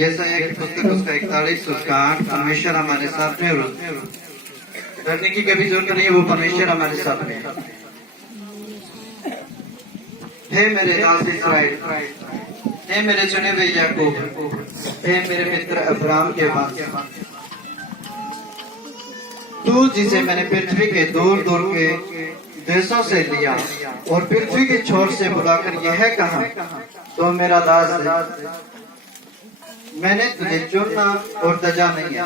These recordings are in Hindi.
जैसा एक पुस्तक उसका 41 उसका 8 परमेश्वर हमारे साथ में, डरने की कभी जरूरत नहीं है, वो परमेश्वर हमारे साथ में है। मेरे दास इस्राएल, हे मेरे चुने हुए याकूब, हे मेरे मित्र अब्राहम के वंश, तू जिसे मैंने पृथ्वी के दूर दूर के देशों से लिया और पृथ्वी के छोर से बुलाकर यह कहा, तो मेरा दास है, मैंने तुझे चुना और तजा नहीं है।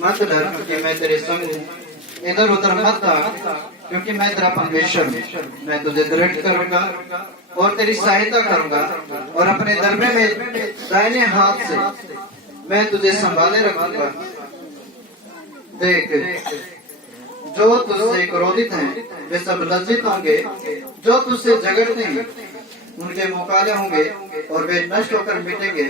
मत डर क्योंकि मैं तेरे संग हूँ, इधर उधर मत भाग क्योंकि मैं तेरा परमेश्वर हूँ। मैं तुझे दृढ़ करूंगा और तेरी सहायता करूंगा और अपने दरबे में दाहिने हाथ से मैं तुझे संभाले रखूंगा। देख, जो तुझसे क्रोधित हैं वे सब लज्जित होंगे, जो तुझसे झगड़ते हैं उनके मुकाले होंगे और वे नष्ट होकर मिटेंगे।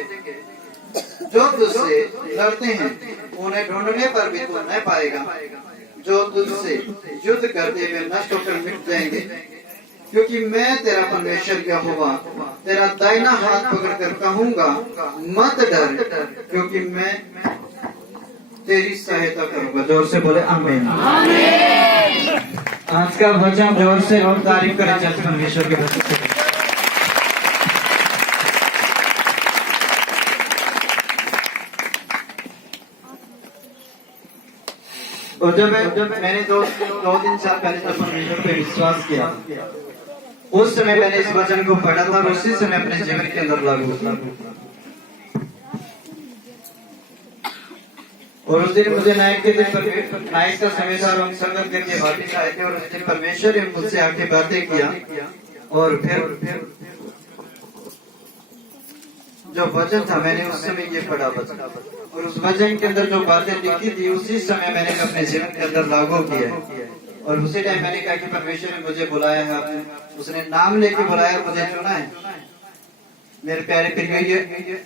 जो तुझसे लड़ते हैं उन्हें ढूंढने पर भी तू न पाएगा, जो तुझसे युद्ध करते हुए नष्ट होकर मिट जाएंगे। क्योंकि मैं तेरा परमेश्वर यहोवा तेरा दाहिना हाथ पकड़कर कहूंगा, मत डर क्योंकि मैं तेरी सहायता करूंगा। जोर से बोले आमीन। आज का वचन जोर से और तारीफ करें जब परमेश्वर के वचन से। और जब मैंने दो तीन साल पहले जब परमेश्वर पे विश्वास किया, उस समय मैंने इस वचन को पढ़ा था और उसी समय अपने जीवन के अंदर लागू किया। और उस दिन मुझे नायक का समय था और हम संगत करके वापिस आए थे और उस दिन परमेश्वर ने मुझसे आके बातें किया और फिर जो वचन था मैंने उस समय ये पढ़ा वचन और उस वचन के अंदर जो बातें लिखी थी उसी समय मैंने अपने जीवन के अंदर लागू किया। और उसी टाइम मैंने कहा कि परमेश्वर ने मुझे बुलाया है, उसने नाम लेके बुलाया और मुझे चुना है। मेरे प्यारे प्रिय,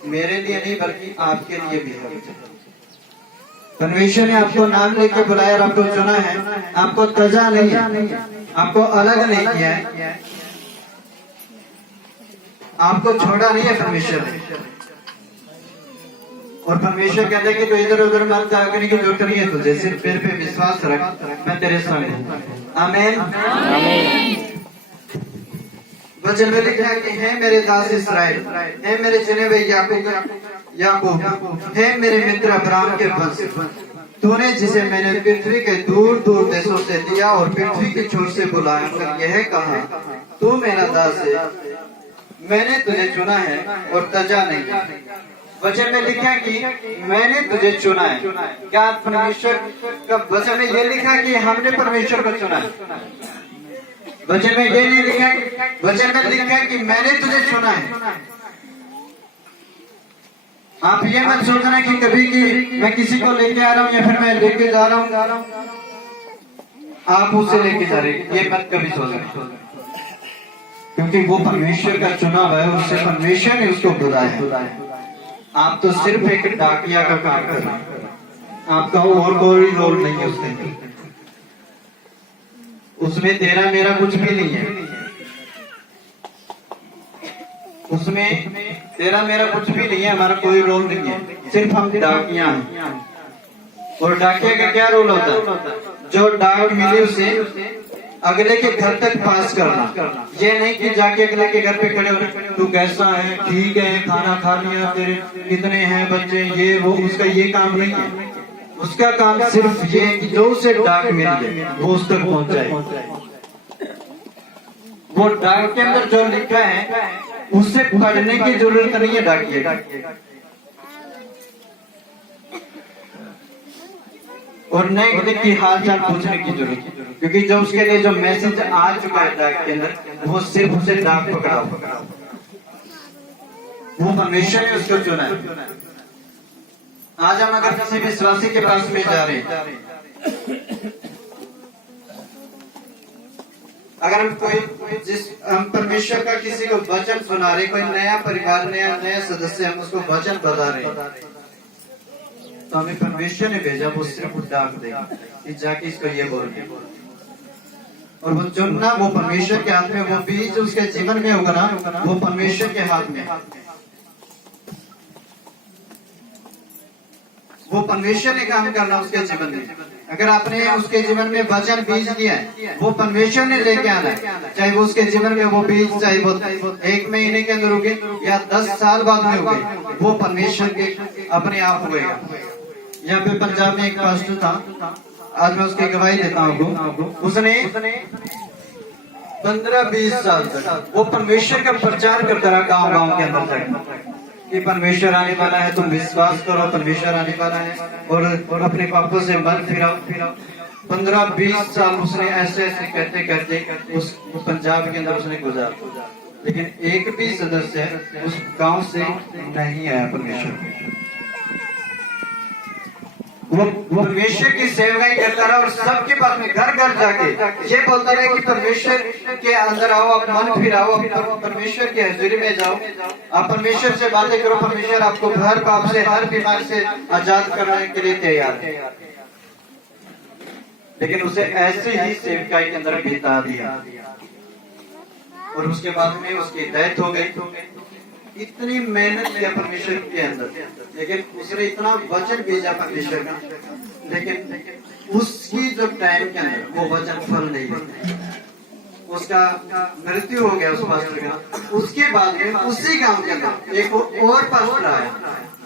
मेरे लिए नहीं बल्कि आपके लिए भी है। परमेश्वर ने आपको नाम लेके बुलाया और आपको चुना है, आपको तजा नहीं है, आपको अलग नहीं किया है, आपको छोड़ा नहीं है परमेश्वर ने। और परमेश्वर कहते हैं कि तू इधर उधर मत जागने की जरूरत नहीं है, तुझे सिर्फ मेरे पे विश्वास रख, मैं तेरे संग हूँ। आमीन। वचन में लिखा है कि हे मेरे दास इस्राएल, हे मेरे चुने हुए याकूब, हे मेरे मित्र अब्राहम के वंश, तूने जिसे मैंने पृथ्वी के दूर दूर देशों से लिया और पृथ्वी के छोर से बुलाया कर यह कहा, तू मेरा दास है, मैंने तुझे चुना है और तजा नहीं। वचन में लिखा है कि मैंने तुझे चुना है। क्या परमेश्वर का वचन में ये लिखा है कि हमने परमेश्वर को चुना है? वचन में ये नहीं लिखा है, वचन में लिखा है कि मैंने तुझे चुना है। आप ये मत सोचना कि कभी कि मैं किसी को लेके आ रहा हूँ या फिर मैं लेके जा रहा हूँ, आप उसे लेके जा रहे, ये मत कभी सोचना, क्योंकि वो परमेश्वर का चुना हुआ है, उससे परमेश्वर ने उसको बुलाया है। आप तो सिर्फ एक डाकिया का काम कर रहे हैं, आपका और कोई रोल नहीं है उसमें। उसमें तेरा मेरा कुछ भी नहीं है, उसमें तेरा मेरा कुछ भी नहीं है, हमारा कोई रोल नहीं है, सिर्फ हम डाकिया हैं। और डाकिया का क्या रोल होता है? जो डाक मिली उसे अगले के घर तक पास करना। ये नहीं कि जाके अगले के घर पे खड़े हो, तू कैसा है, ठीक है, खाना खा लिया, तेरे कितने हैं बच्चे, ये वो, उसका ये काम नहीं है। उसका काम सिर्फ ये कि जो उसे डाक मिल गई वो उस तक पहुंचाए। वो डाक के अंदर जो लिखा है उससे पढ़ने की जरूरत नहीं है डाकिए, और नहीं किसी की हाल चाल पूछने की जरूरत, क्योंकि जो उसके लिए जो मैसेज आ चुका है डाक के अंदर, वो सिर्फ उसे डाक पकड़ा, वो परमेश्वर ने उसको चुना है। आज हम अगर किसी विश्वासी के पास में जा रहे हैं, अगर हम हम परमेश्वर का किसी को वचन सुना रहे, कोई नया परिवार, नया सदस्य, हम उसको वचन बता रहे हैं, तो हमें परमेश्वर ने भेजा, वो सिर्फ डाक देगा कि जाके इसको ये बोल, और वो चुनना वो परमेश्वर के हाथ में, वो बीज उसके जीवन में होगा ना, वो परमेश्वर के हाथ में। वो परमेश्वर ने काम करना उसके जीवन में। अगर आपने उसके जीवन में वचन बीज दिया है, वो परमेश्वर ने लेके आना है। चाहे वो उसके जीवन में वो बीज, चाहे वो 1 महीने के अंदर उगे या 10 साल बाद में उगे, वो परमेश्वर के अपने आप उगेगा। यहाँ पे पंजाब में एक पास्टर था, आज मैं उसकी गवाही देता हूँ। उसने 15-20 साल तक वो परमेश्वर का प्रचार करता रहा गांव के अंदर तक कि परमेश्वर आने वाला है, तुम विश्वास करो, परमेश्वर आने वाला है, और अपने पापों से मन फिराओ। 15-20 साल उसने ऐसे करते करते उस पंजाब के अंदर उसने गुजारा, लेकिन एक भी सदस्य उस गांव से नहीं आया परमेश्वर। वो परमेश्वर की सेवाएं करता रहा और सबके पास में घर घर जाके ये बोलता रहा कि परमेश्वर के अंदर आओ, आप मन फिराओ, आप परमेश्वर की हजूरी में जाओ, आप परमेश्वर से बातें करो, परमेश्वर आपको हर पाप से, हर बीमारी से आजाद करने के लिए तैयार है। लेकिन उसे ऐसे ही सेवकाई के अंदर बिता दिया और उसके बाद में उसकी डेथ हो गई। इतनी मेहनत किया परमेश्वर के अंदर, लेकिन उसने इतना वचन भेजा परमेश्वर का, लेकिन उसकी जो टाइम के अंदर वो वचन फल नहीं देता। उसका मृत्यु हो गया उस पास्टर का। उसके बाद में उसी गांव के अंदर एक और पास्टर आया,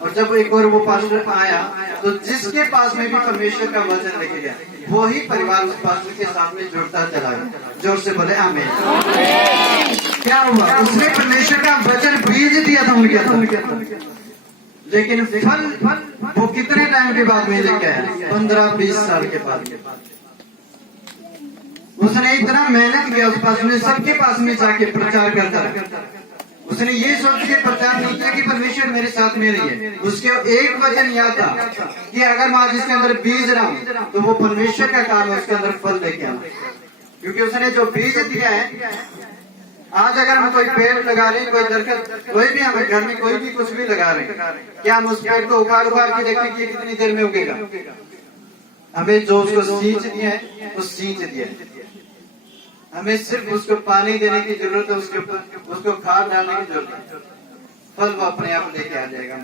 और जब एक और वो पास्टर आया तो जिसके पास में भी परमेश्वर का वचन लेके गया, वही परिवार उस पास्टर के साथ में जुड़ता चला गया। जोर से बोले आमीन। क्या हुआ? उसने परमेश्वर का वचन बीज दिया था उनके अंदर, लेकिन फल वो कितने टाइम के बाद में लेके आया? 15-20 साल के बाद। उसने इतना मेहनत किया उस पास में, सबके पास में जाके प्रचार करता रहा। उसने ये सोच के प्रचार नहीं किया कि परमेश्वर मेरे साथ में रही है। उसके एक वचन याद था कि अगर मैं आज इसके अंदर बीज रहा हूँ तो वो परमेश्वर का काम है उसके अंदर फल लेके आना, क्योंकि उसने जो बीज दिया है। आज अगर हम कोई पेड़ लगा रहे हैं, कोई दरख्त, कोई भी हम घर में कोई भी कुछ भी लगा रहे हैं, क्या हम उस पेड़ को उखाड़ के देखते कि कितनी देर में उगेगा? हमें जो उसको सींच दिया है वो सींच दिया है, हमें सिर्फ उसको पानी देने की जरूरत है, उसको खाद डालने की जरूरत है, फल वो अपने आप लेके आ जाएगा।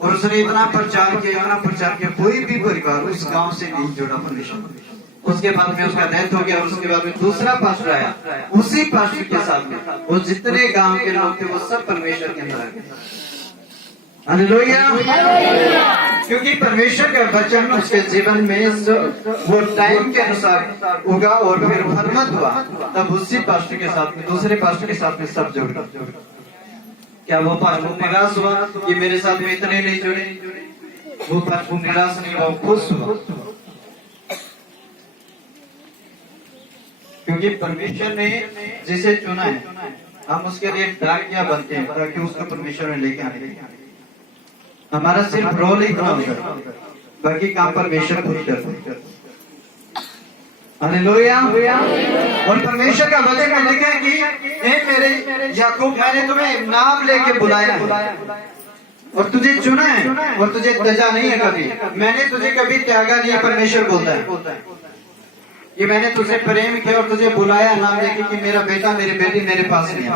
और उसने इतना प्रचार किया, कोई भी परिवार उस गांव से नहीं जुड़ा परमेश्वर। उसके बाद में उसका डेथ हो गया और उसके बाद में दूसरा पास्टर आया। उसी पास्टर के साथ में वो जितने गांव के लोग थे वो सब परमेश्वर के अंदर आ गए। हालेलुया। क्योंकि परमेश्वर का वचन उसके जीवन में वो टाइम के अनुसार उगा और फिर फलवंत हुआ। तब उसी पास्टर के साथ में दूसरे पास्टर के साथ में सब जुड़ गए। क्या वो पास्टर निराश हुआ कि मेरे साथ में इतने नहीं जुड़े? वो पास्टर निराश नहीं हुआ, खुश हुआ, क्योंकि परमेश्वर ने जिसे चुना है हम उसके लिए डाकिया बनते हैं ताकि उसको परमेश्वर ने लेके आने। हमारा सिर्फ रोल ही काम है, बाकी काम परमेश्वर खुद करते हैं। हालेलुया। और परमेश्वर का वचन में लिखा है कि हे मेरे याकूब, मैंने तुम्हें नाम लेके बुलाया है और तुझे चुना है और तुझे त्यागा नहीं है कभी। मैंने तुझे कभी त्यागा नहीं, परमेश्वर बोलता है कि मैंने तुझे प्रेम किया और तुझे बुलाया नाम लेके कि मेरा बेटा, मेरी बेटी मेरे पास नहीं है।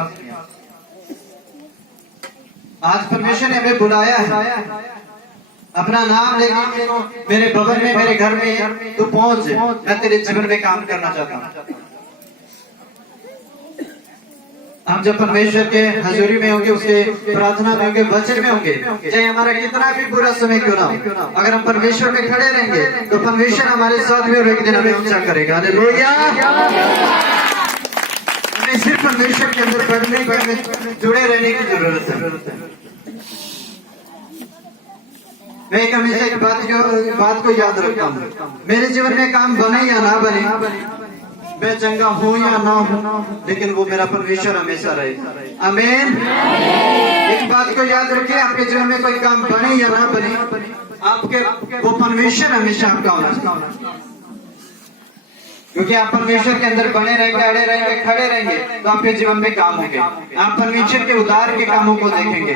आज परमेश्वर ने हमें बुलाया है, अपना नाम लेके मेरे भवन में, मेरे घर में तू पहुंच, मैं तेरे जीवन में काम करना चाहता हूँ। हम जब परमेश्वर के हजूरी में होंगे, उसके प्रार्थना में होंगे, वचन में होंगे, चाहे हमारा कितना भी बुरा समय क्यों ना हो, अगर हम परमेश्वर में खड़े रहेंगे तो परमेश्वर हमारे साथ में और एक दिन हमें ऊंचा करेगा। हालेलुया। हमें सिर्फ परमेश्वर के अंदर बढ़ने जुड़े रहने की जरूरत है। मैं एक हमेशा एक बात को याद रखता हूँ, मेरे जीवन में काम बने या ना बने, मैं चंगा हूँ या ना हूँ, लेकिन वो मेरा परमेश्वर हमेशा रहे। आमीन। एक बात को याद रखिए, आपके जीवन में कोई काम बने या ना बने, आपके वो परमेश्वर हमेशा आपका होना, क्योंकि आप परमेश्वर के अंदर बने रहेंगे, अड़े रहेंगे, खड़े रहेंगे तो आपके जीवन में काम होंगे। आप परमेश्वर के उद्धार के कामों को देखेंगे,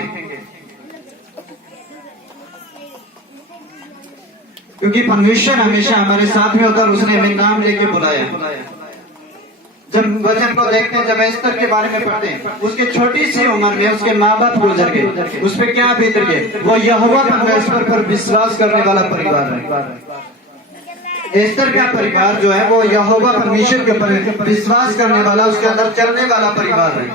क्योंकि परमेश्वर हमेशा हमारे साथ में होता और उसने हमें नाम लेके बुलाया। जब वचन को देखते हैं, जब एस्तर के बारे में पढ़ते हैं, उसके छोटी सी उम्र में उसके माँ बाप गुजर गए, उस पर क्या बीत गए। वो यहोवा परमेश्वर पर विश्वास करने वाला परिवार है। एस्तर का परिवार जो है वो यहोवा परमेश्वर के ऊपर विश्वास करने वाला, उसके अंदर चलने वाला परिवार है।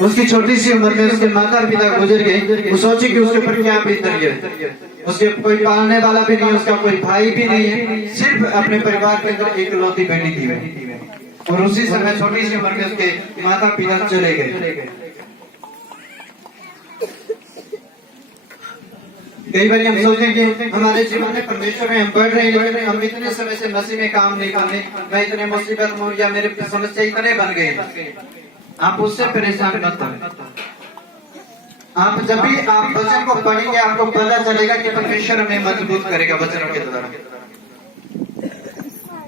उसकी छोटी सी उम्र में उसके माता पिता गुजर गए। वो सोचे कि उसके ऊपर क्या बीत रही है। उसके कोई पालने वाला भी नहीं, उसका कोई भाई भी नहीं है, सिर्फ अपने परिवार के अंदर एक लौती बेटी थी। और उसी समय छोटी सी उम्र में उसके माता पिता चले गए। कई बार हम सोचते हैं कि हमारे जीवन में परमेश्वर में हम बढ़ रहे हैं, लेकिन हम इतने समय से मसीह में काम नहीं कर रहे, मैं इतने मुसीबत में या मेरे समस्या इतने बन गए। आप उससे परेशान मत हो। आप जब भी आप वचन को पढ़ेंगे, आपको पता चलेगा कि परमेश्वर हमें मजबूत करेगा वचनों के द्वारा।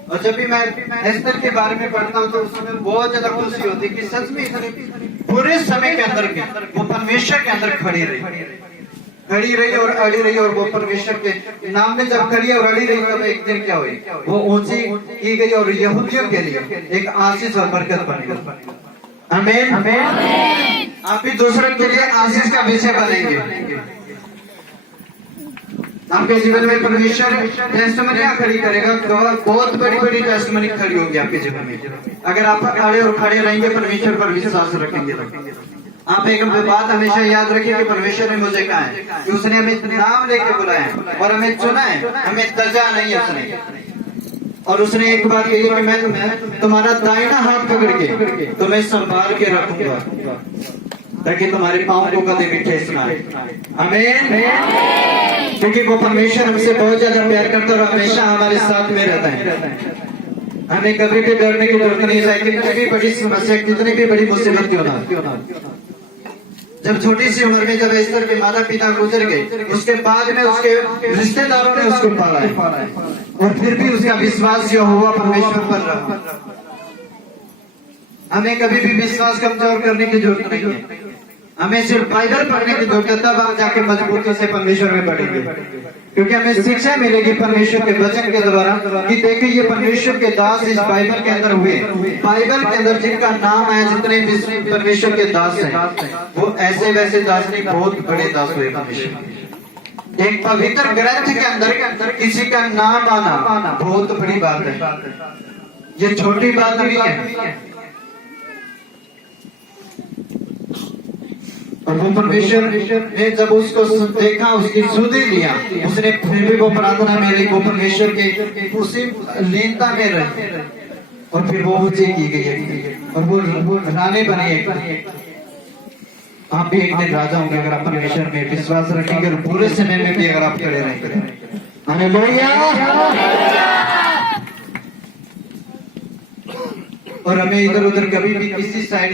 और जब भी मैं एस्तर के बारे में पढ़ता हूँ तो उस समय बहुत ज्यादा खुशी होती है कि सच में इतने बुरे समय के अंदर भी वो परमेश्वर के अंदर खड़ी रही और अड़ी रही। और वो परमेश्वर के नाम में जब खड़ी और अड़ी रही, तब एक दिन क्या हुई, वो ऊंची की गई और यहूदियों के लिए एक आशीष और बरकत बन गई। आमीन। आप भी दूसरों के लिए आशीष का विषय बनेंगे। आपके जीवन में परमेश्वर टेस्टमनियां खड़ी करेगा, बहुत बड़ी बड़ी टेस्टमनी खड़ी होगी आपके जीवन में, अगर आप अड़े और खड़े रहेंगे, परमेश्वर पर विश्वास रखेंगे। आप एक बात हमेशा याद रखिए कि परमेश्वर ने मुझे कहा है कि उसने हमें नाम लेके बुलाया और हमें चुना है, हमें तजा नहीं है उसने। और उसने एक बात कही कि मैं तुम्हारा दाहिना हाथ पकड़ के तुम्हें संभाल के रखूंगा, ताकि तुम्हारे पांव को कभी भी ठेस ना आए। आमीन। क्योंकि वो परमेश्वर हमसे बहुत ज्यादा प्यार करता है और हमेशा हमारे साथ में रहता है। हमें कभी भी डरने की जरूरत नहीं है, कितनी भी बड़ी समस्या, कितनी भी बड़ी मुसीबत क्यों ना। जब छोटी सी उम्र में जब एस्तर के माता पिता गुजर गए, उसके बाद में उसके रिश्तेदारों ने उसको पाला है और फिर भी उसका विश्वास यहोवा परमेश्वर पर रहा। हमें कभी भी विश्वास कमजोर करने की जरूरत नहीं है, हमें सिर्फ बाइबल पढ़ने की जरूरत है, तब आप जाके मजबूती से परमेश्वर में पढ़ेंगे। क्योंकि हमें शिक्षा मिलेगी परमेश्वर के वचन के द्वारा कि देखिए ये परमेश्वर के दास इस बाइबल के अंदर हुए, बाइबल के अंदर जिनका नाम है, जितने परमेश्वर के दास हैं, वो ऐसे वैसे दास नहीं, बहुत बड़े दास हुए परमेश्वर। एक पवित्र ग्रंथ के अंदर किसी का नाम आना बहुत बड़ी बात है, ये छोटी बात नहीं है। और वो परमेश्वर ने जब उसको देखा, उसकी सुधि लिया, उसने फिर भी वो प्रार्थना में रही, वो परमेश्वर के उसी लीनता में रही और फिर वो ऊंची की गई और वो रानी बनी। आप भी एक दिन राजा होंगे अगर आप परमेश्वर में विश्वास रखेंगे और पूरे समय में भी अगर आप खड़े रहेंगे। हालेलुया। और हमें इधर उधर कभी भी किसी साइड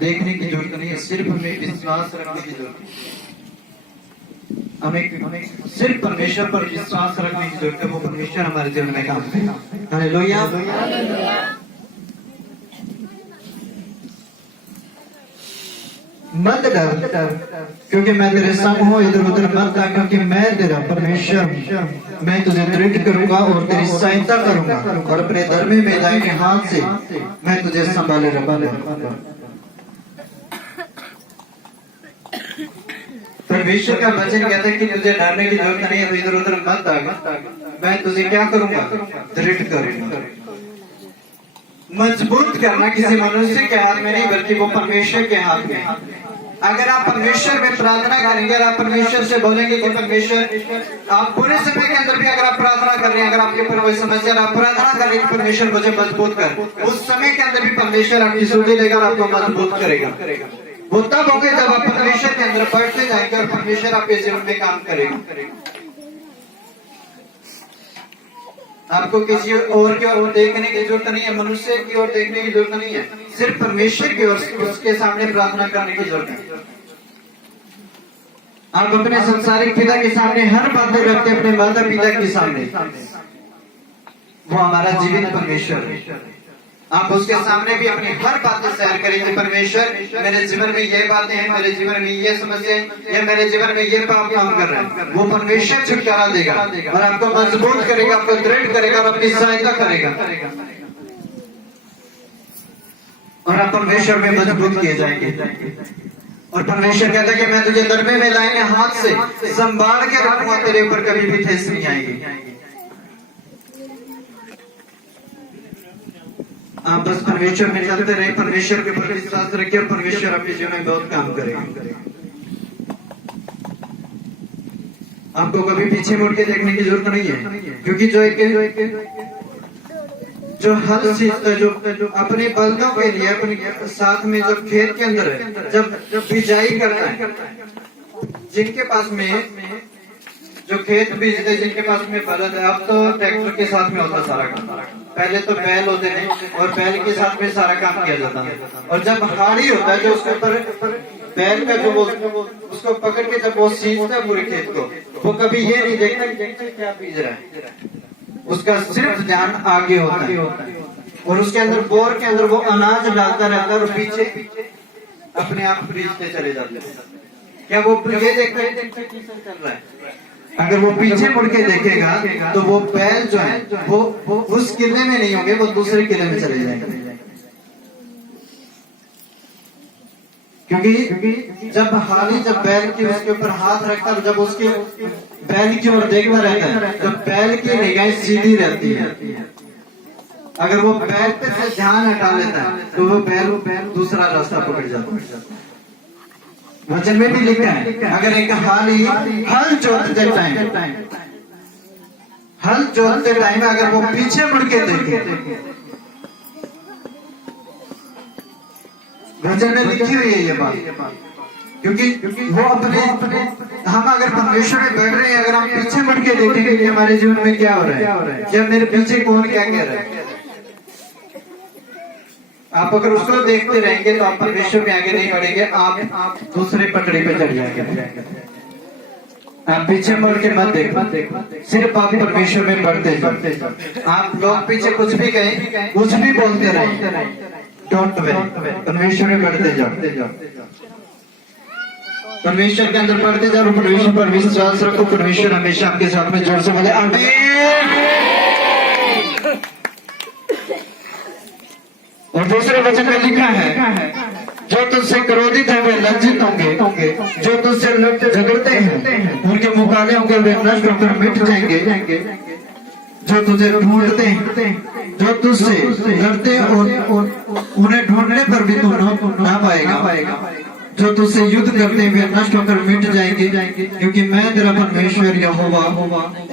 देखने की जरूरत नहीं है, सिर्फ हमें विश्वास रखने की जरूरत है। हमें सिर्फ परमेश्वर पर विश्वास रखने की जरूरत है, वो परमेश्वर हमारे जीवन में काम करेगा। हालेलुया। मत डर, क्योंकि मैं तेरे संग हूँ, इधर उधर मत जा, क्योंकि मैं तेरा परमेश्वर, मैं तुझे दृढ़ करूंगा और तेरी सहायता करूंगा और अपने धर्मी में दाहिने हाथ से मैं तुझे संभाले रखूंगा। परमेश्वर का वचन कहता है कि तुझे डरने की जरूरत नहीं है, तो इधर उधर मत आ, मैं तुझे क्या करूंगा, दृढ़ करूंगा। मजबूत करना किसी मनुष्य के हाथ में नहीं, बल्कि वो परमेश्वर के हाथ में। अगर आप परमेश्वर में प्रार्थना करेंगे, अगर आप परमेश्वर से बोलेंगे कि परमेश्वर, आप पूरे समय के अंदर भी अगर आप प्रार्थना कर रहे हैं, अगर आपके ऊपर कोई समस्या, आप प्रार्थना कर रहे हैं कि परमेश्वर मुझे मजबूत कर, उस समय के अंदर भी परमेश्वर आपकी सुधि लेकर आपको मजबूत करेगा। वो तब होंगे जब आप परमेश्वर के अंदर बैठते जाएंगे और परमेश्वर आपके जीवन में काम करेगा। आपको किसी और की ओर देखने की जरूरत नहीं है, मनुष्य की ओर देखने की जरूरत नहीं है, सिर्फ परमेश्वर की ओर उसके सामने प्रार्थना करने की जरूरत है। आप अपने संसारिक पिता के सामने हर बात रखते, अपने माता पिता के सामने, वो हमारा जीवित परमेश्वर है। आप उसके सामने भी अपनी हर बातें शेयर करेंगे, परमेश्वर मेरे जीवन में ये बातें हैं, मेरे जीवन में ये समस्या है, या मेरे जीवन में ये पाप काम कर रहे हैं, वो परमेश्वर छुटकारा देगा और आपको मजबूत करेगा, आपको दृढ़ करेगा और अपनी सहायता करेगा। और आप परमेश्वर में मजबूत किए जाएंगे। और परमेश्वर कहता है कि मैं तुझे दरबे में लाएंगे हाथ से संभाल के रखूंगा, तेरे ऊपर कभी भी ठेस नहीं आएगी। आप बस परमेश्वर में चलते रहे, परमेश्वर के ऊपर विश्वास रखिए और परमेश्वर आपके जीवन में बहुत काम करेगा। आपको कभी पीछे मुड़ के देखने की जरूरत नहीं है, क्योंकि जो हल सीखता है, जो अपने बलदों के लिए अपने साथ में जब खेत के अंदर है, जब बिजाई करता है, जिनके पास में जो खेत बीजते, जिनके पास में बलद है, अब तो ट्रैक्टर के साथ में होता सारा काम। पहले तो बैल होते थे और बैल के साथ में सारा काम किया जाता है। और जब हाड़ी होता है, जो उसके ऊपर बैल का जो उसको पकड़ के जब वो सींचता है पूरे खेत को, वो कभी ये नहीं देखता कि क्या बीज रहा है, उसका सिर्फ ध्यान आगे होता है। और उसके अंदर बोर के अंदर वो अनाज डालता रहता है और पीछे अपने आप बीजते चले जाते हैं। क्या वो ये देखता है चल रहा है? अगर वो पीछे मुड़ के देखेगा तो वो बैल जो है वो उस किले में नहीं होंगे, वो दूसरे किले में चले जाएंगे। क्योंकि जब हाली जब बैल की उसके ऊपर हाथ रखता है, जब उसके बैल की ओर देखता रहता है, तो बैल की निगाहें सीधी रहती है। अगर वो बैल पे से ध्यान हटा लेता है तो वो बैल दूसरा रास्ता पकड़ जाता है। वचन में भी लिखा है, अगर एक हाली हल जोतते टाइम अगर वो पीछे मुड़ के देखे, वचन में लिखी हुई है ये बात। क्योंकि वो अपने हम अगर परमेश्वर में बढ़ रहे हैं, अगर हम पीछे मुड़ के देखेंगे कि हमारे जीवन में क्या हो रहा है, जब मेरे पीछे कौन क्या कह रहा है, आप अगर उसको देखते रहेंगे तो आप परमेश्वर में आगे नहीं बढ़ेंगे, आप दूसरे पटड़ी पे चढ़ जाएंगे। आप पीछे मुड़ के मत देखो, सिर्फ आप परमेश्वर में बढ़ते जाओ। आप लोग पीछे कुछ भी कहें, कुछ भी बोलते रहे, डोंट वरी, परमेश्वर में बढ़ते जाओ, परमेश्वर के अंदर बढ़ते जाओ, परमेश्वर पर विश्वास रखो। परमेश्वर हमेशा आपके साथ में जोर से बोले आमीन। और दूसरे वचन में लिखा है, जो तुझसे क्रोधित है वे लज्जित होंगे, जो तुझसे झगड़ते हैं उनके मुकाबले होंगे वे नष्ट होकर मिट जाएंगे, जो तुझे ढूंढते हैं, जो तुझसे लड़ते और उन्हें ढूंढने पर भी तू ना पाएगा, जो तुझसे युद्ध करते हुए नष्ट होकर मिट जाएंगे, क्योंकि मैं तेरा परमेश्वर यहोवा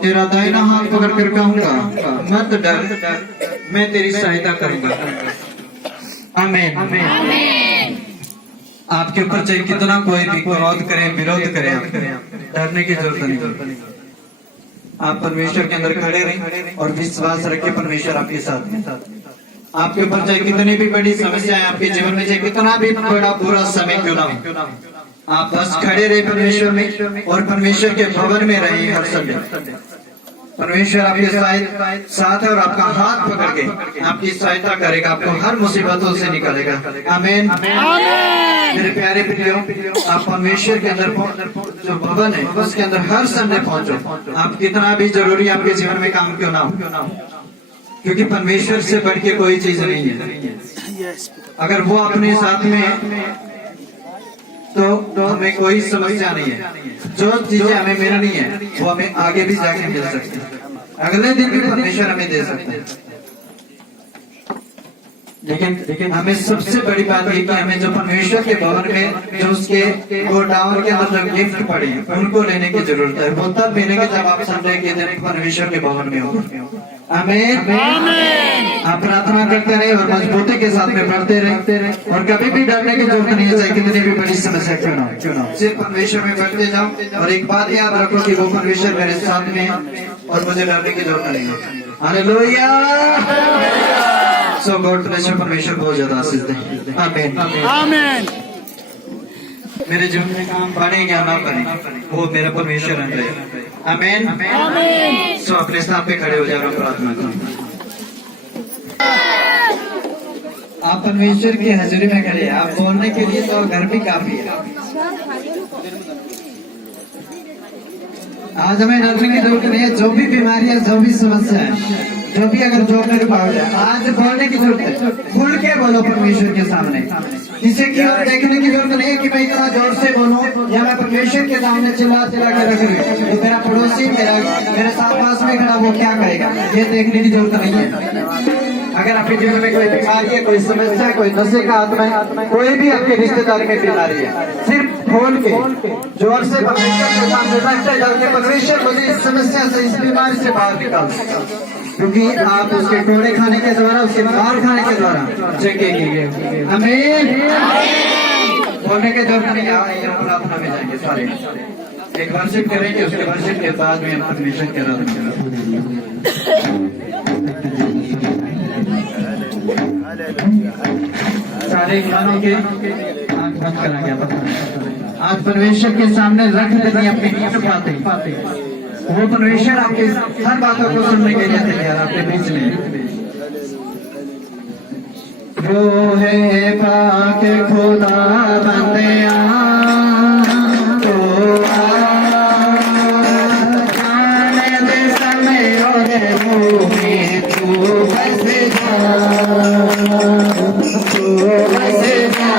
तेरा दाहिना हाथ पकड़ कर कहूंगा, मत डर, मैं तेरी सहायता करूंगा। आमीन। आपके ऊपर चाहे कितना कोई भी क्रोध करे, विरोध करे, डरने की जरूरत नहीं। आप परमेश्वर के अंदर खड़े रहें और विश्वास रखें, परमेश्वर आपके साथ है। आपके ऊपर चाहे कितनी भी बड़ी समस्याएं आपके जीवन में, चाहे कितना भी बड़ा बुरा समय क्यों ना हो, आप बस खड़े रहे परमेश्वर में और परमेश्वर के भवन में रहिए हर संडे। परमेश्वर आपके साथ है और आपका हाथ पकड़ के आपकी सहायता करेगा, आपको हर मुसीबतों से निकालेगा। आमीन। मेरे प्यारे प्रियो, आप परमेश्वर के अंदर जो भवन है उसके अंदर हर संडे पहुंचो। आप कितना भी जरूरी आपके जीवन में काम क्यों ना हो, क्योंकि परमेश्वर से बढ़ के कोई चीज नहीं है। अगर वो अपने साथ में तो हमें कोई समस्या नहीं है। जो चीजें हमें मिलनी है वो हमें आगे भी जाके मिल सकती है, अगले दिन भी परमेश्वर हमें दे सकते हैं। लेकिन हमें सबसे बड़ी बात है कि हमें जो परमेश्वर के भवन में जो उसके गोडाउन के अंदर जो गिफ्ट पड़े हैं उनको लेने की जरूरत है। वो तब मिलेंगे जब आप संडे के दिन परमेश्वर के भवन में हो। आमीन। आप प्रार्थना करते रहे और मजबूती के साथ में बढ़ते रहे और कभी भी डरने की जरूरत नहीं है, चाहे कितनी भी बड़ी समस्या क्यों ना हो। सिर्फ परमेश्वर में बढ़ते जाओ और एक बात याद रखो कि वो परमेश्वर मेरे साथ में है और मुझे डरने की जरूरत नहीं है। Hallelujah. So God bless you. परमेश्वर बहुत ज्यादा आशीष दे। आमीन। आमीन। मेरे जीवन में काम बने या ना बने वो मेरा परमेश्वर है। आमीन। सो अपने स्थान पे खड़े हो जाओ, प्रार्थना करो। आप परमेश्वर की हजूरी में खड़े, आप बोलने के लिए तो घर भी काफी है। आज हमें डरने की जरूरत नहीं है। जो भी बीमारियां, जो भी समस्या है, जो भी अगर जॉब में रुकावट है, आज बोलने की जरूरत है, खुल के बोलो परमेश्वर के सामने। किसी की ओर देखने की जरूरत नहीं कि मैं इतना जोर से बोलूं या मैं परमेश्वर के सामने चिल्ला चिल्ला के रख रही, तो मेरा पड़ोसी मेरे साथ पास में खड़ा वो क्या करेगा, ये देखने की जरूरत नहीं है। अगर आपके जीवन में कोई बीमारी है, कोई समस्या है, कोई नशे का आत्मा है, कोई भी आपके रिश्तेदार में बीमारी है, सिर्फ खोल के जोर से परमेश्वर के सामने रखते जाके, परमेश्वर मुझे इस समस्या से, इस बीमारी से बाहर निकाल, क्योंकि आप उसके टोड़े खाने के द्वारा, उसके मार खाने के द्वारा चंगे। आमीन। बोलने के जरूरत नहीं है, प्रार्थना में जाएंगे सारे, एक वर्शिप करेंगे, उसके वर्शिप के बाद में हम परमेश्वर के आराधना करेंगे। सारे खानों के आंख बंद कराएंगे। आज परमेश्वर के सामने रख देंगे अपनी बातें, वो परमेश्वर आपके हर बातों को सुनने के लिए तैयार आपके बीच में। वो है पाक खुदा बंदिया, तो जाने दे समय और मुँह में तू बस जा, तू बस जा।